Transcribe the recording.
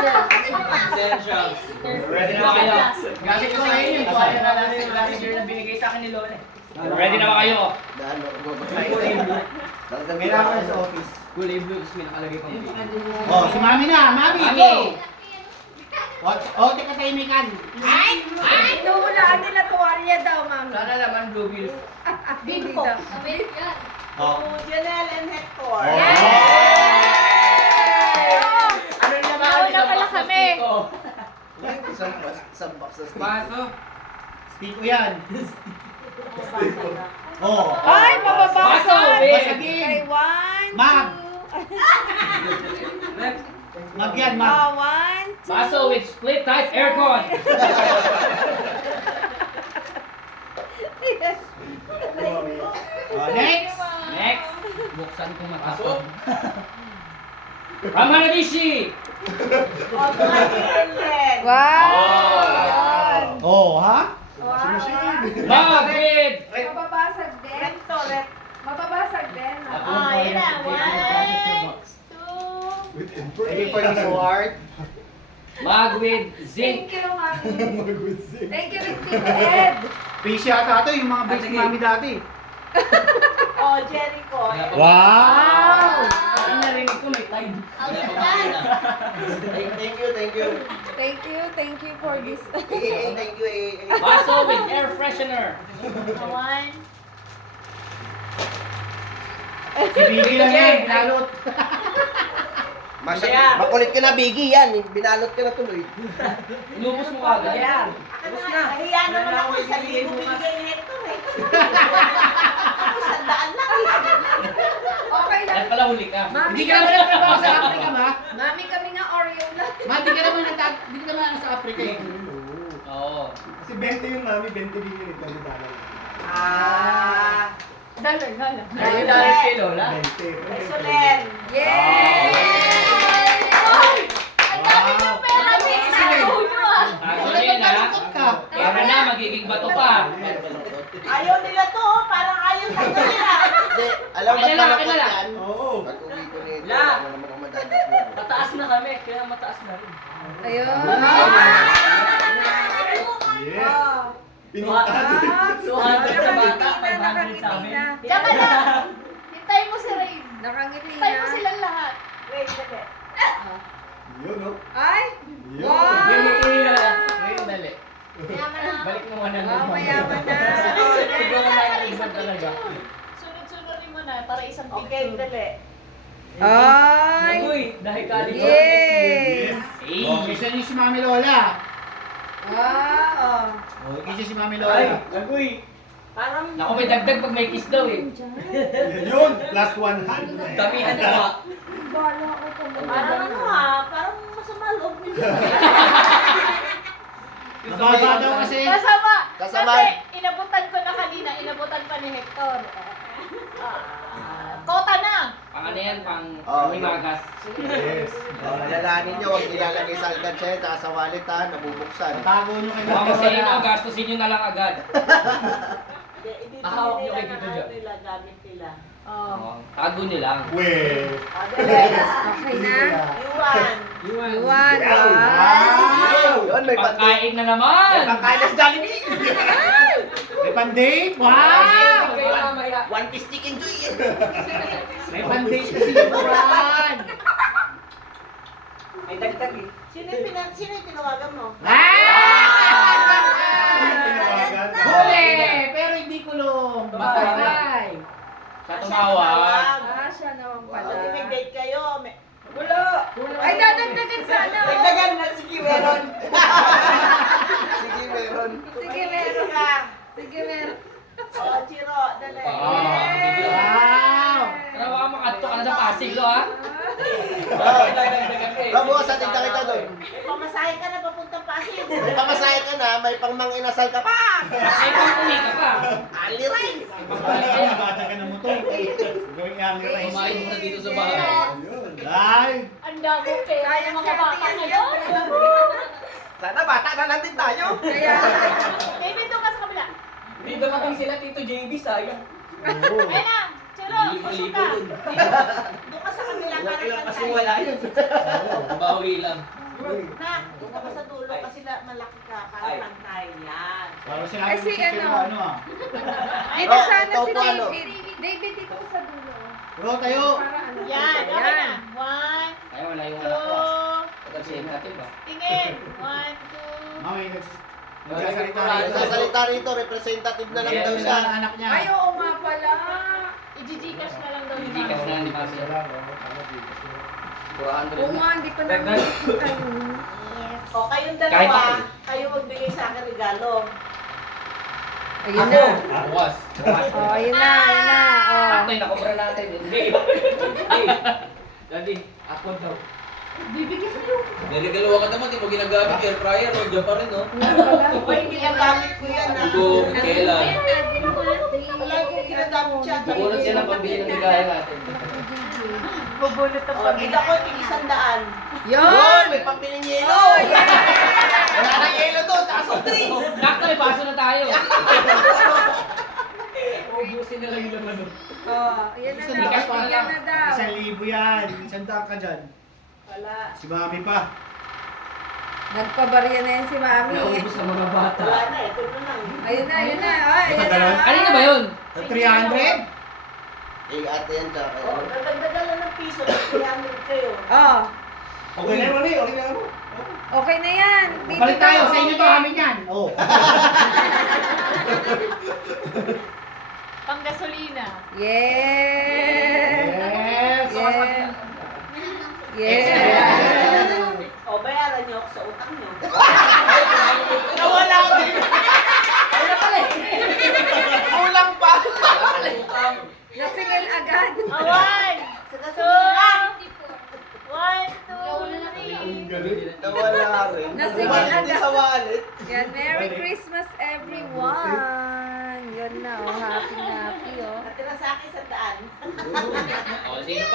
Essentials. Ready na ba kayo? Gamit ko ngayon yung tuwalya na last year na binigay sa akin ni Lola. Ready na ba kayo? Kailangan ko sa office. Kulay blue, tapos may nakalagay pang pink. Oh, si Mami na. Mami, go! Oh, teka tahimikan. Inuulaan nila tuwalya daw, mami. Sana naman blue bills. Hindi daw. Oh. Janelle and Hector. Oh. Ano na ba? Nauna pala kami. Isang box sa stick. Baso. Stick ko yan. Oh. Ay, mababasag! Basagin. Okay, one, Mag. two. Mag yan, mag. One, two. Baso with split type aircon. Oh, next. Next. Buksan ko mataso. From Hanabishi. Wow! Oh, ha? Mag with Mababasag din. Mababasag din. Yun na. 1, 2. Ready for this award? Mag with Thank zinc. you, mami. Thank you, Tito Ed. Fish yata ito, yung mga best ni Mami dati. Oh, Jericho. Wow! Ang narinig ko may tide. Thank you for this. Baso with air freshener. 1. Si Biggie lang yan, binalot. Makulit ka na, Biggie, yan. Binalot ka na tuloy. Inubos mo agad. Nahiya naman ako sa libo binigay ni Hector eh. Ako, 100 lang eh. Okay lang. At pala huli ka. Hindi ka naman nagtrabaho sa Africa, ma? Mami, kami nga Oreo lang. Ma, hindi ka naman sa Africa eh. Oo. Kasi 20 yung mami, 20 din yun. Dala. Ayun dalas kay Lola. 20. Solen. Yay! Ang dami ng pera, Mix. Ano nyo ah? Ako Wala yun bang ha. malungkot ka? Para na, magiging bato pa. Ayaw nila to, parang ayaw sa nila. Hindi, alam mo Akin na lang, malungkot akin na lang. yan. Oo. Pag-uwi ko nito, La. ako naman ako madadap. Mataas na kami, kaya mataas na rin. Ayun. Yes. Oh. Pinunta. 200 sa bata, 500 sa amin. Diyan ka na. Hintayin mo si Ray. Nakangiti na. Hintayin mo silang lahat. Wait, dali. Yun, no? Ay! Yun. Ngayon, dali. Mayaman na. Balik mo nga na. Wow, mayaman na. Siguro na yung ibang talaga. Sunod-sunurin mo na para isang Okay, dali. Ay! Uy, dahil kali ko. Yes! Oh, kisa niyo si Mami Lola. Wow! Oh, kisa si Mami Ay, Lola. agoy. Parang Naku, may dagdag pag may kiss daw eh. Yun, plus 100. Damihan na ba? Bala ko po. parang ano ha, parang masama loob nila. Nababa daw kasi. Kasama! Kasama. Kasi inabutan ko na kanina, inabutan pa ni Hector. Kota na! Pang ano yan, pang Oh, umimagas. Yes. Oh, alalahanin nyo, huwag ilalagay sa alkansya, tsaka sa wallet ha, nabubuksan. Tago nyo kay Baka Mami sa inyo, Lola. gastusin nyo na lang agad. Dito Ahawak nyo nila kay na Tito ano Jo. nila, gamit nila. Oh. Tago nyo lang. Well. Dali. Okay na. Iwan. Iwan. Wow! Yun, may pati. Pagkain na naman! Pagkain na sa Jollibee! May pan-date? Wow! Kayo mamaya. One piece chicken joy! May pan-date kasi yun. May dagdag eh. Sino yung tinawagan mo? Ah! Tinawagan. Huli! Pero hindi kulong. Batay. Sa tumawag. Siya naman O, di may date kayo. Wala! Ay, dadagdagan sana. Dagdagan na, sige, meron. Sige, meron. Sige, meron. ka. Sige, meron. O, Chiro, dali. Wow! Pero baka makadto ka na sa Pasig, no ha? Rabuha sa tignan kita doon. May pamasahe ka na papuntang Pasig. May pamasahe ka na, may pangmang inasal ka pa! Ay, kung uwi ka pa. Ali rice! Bata ka ng motor. Gawing angry rice. Kumain mo na dito sa bahay. Ayun. Live! Ang dami pera ng mga bata ngayon. Sana bata na lang din tayo! Kaya, baby, doon ka sa kabila. Dito kaming sila, Tito JB, sayang. Oo. Ayun na. Chiro, pasok ka. Doon ka sa kanila para Ilang kasi pantay. wala yun. Bawi lang. Nak, doon ka pa sa dulo kasi malaki ka. Para pantay. Yan. Para sila Ay, si ano? ah. Dito Oh, sana ikaw si to, ano? David. David, dito ka sa dulo. Bro, tayo. Yan, okay na. 1, Ay, wala yung anak ko. 2, Tagal natin ba? tingin. 1, 2. Mami, nagsasalita rito. Nagsasalita rito, representative na lang daw Siya siya. ang anak niya. Ay, oo nga pala. I-gcash na lang daw ni Hindi kasi Mami. lang, di ba siya? 400 Oo na. nga, hindi pa namin nakikita yun. O, kayong Kahit dalawa, ako. kayo magbigay sa akin regalo. Ayun na. Bukas. Oh, ayun na, ayun na. Oh. Tatay, nakobra natin. Hindi. Hindi. Daddy, ako daw. Bibigyan mo yung... Niregalawa ka naman, di mo ginagamit air fryer, o dyan pa rin, no? Uy, ginagamit ko yan ha. Kung kailan. Palagi ginagamit siya. Bubulot siya ng pambili ng bigay natin. Bubulot ang O, pamilya. bida ko, tig-100. Yun! May pambiling yelo! Oh, yeah! Wala nang yelo doon, tsaka soft drinks! Sakto, may baso na tayo. Ubusin na lang yung laman. Oh, yan na Isang daw. likas pa Yan na daw. 1,000 yan. Isang daan ka dyan. Wala. Si Mami pa. Nagpabarya na yan si Mami. Naubos ng mga bata. Wala na, ito na lang. Ayun na, ayun na. Oh, ayun na. Kanino ba yun? 300? Eh, ate yan tsaka O, kayo. dadagdagan lang ng piso. 300 kayo. Oh, Okay na mali, okay na ano. okay na yan. Balik tayo. Sa inyo to amin yan. Oh. Pang-gasolina. Yes. Yes. Yes. Yes. O, bayaran niyo ako sa utang niyo. Nawala ko din! Kulang pa! Nasingil agad. Awan! Sa gasolina! 1, 2, 3. Nawala rin. Nasingil Bumalik din agad. sa wallet. Yan, Merry Christmas everyone. Yun na, oh. Happy, happy, oh. Natira sa akin 100. O, sino pa?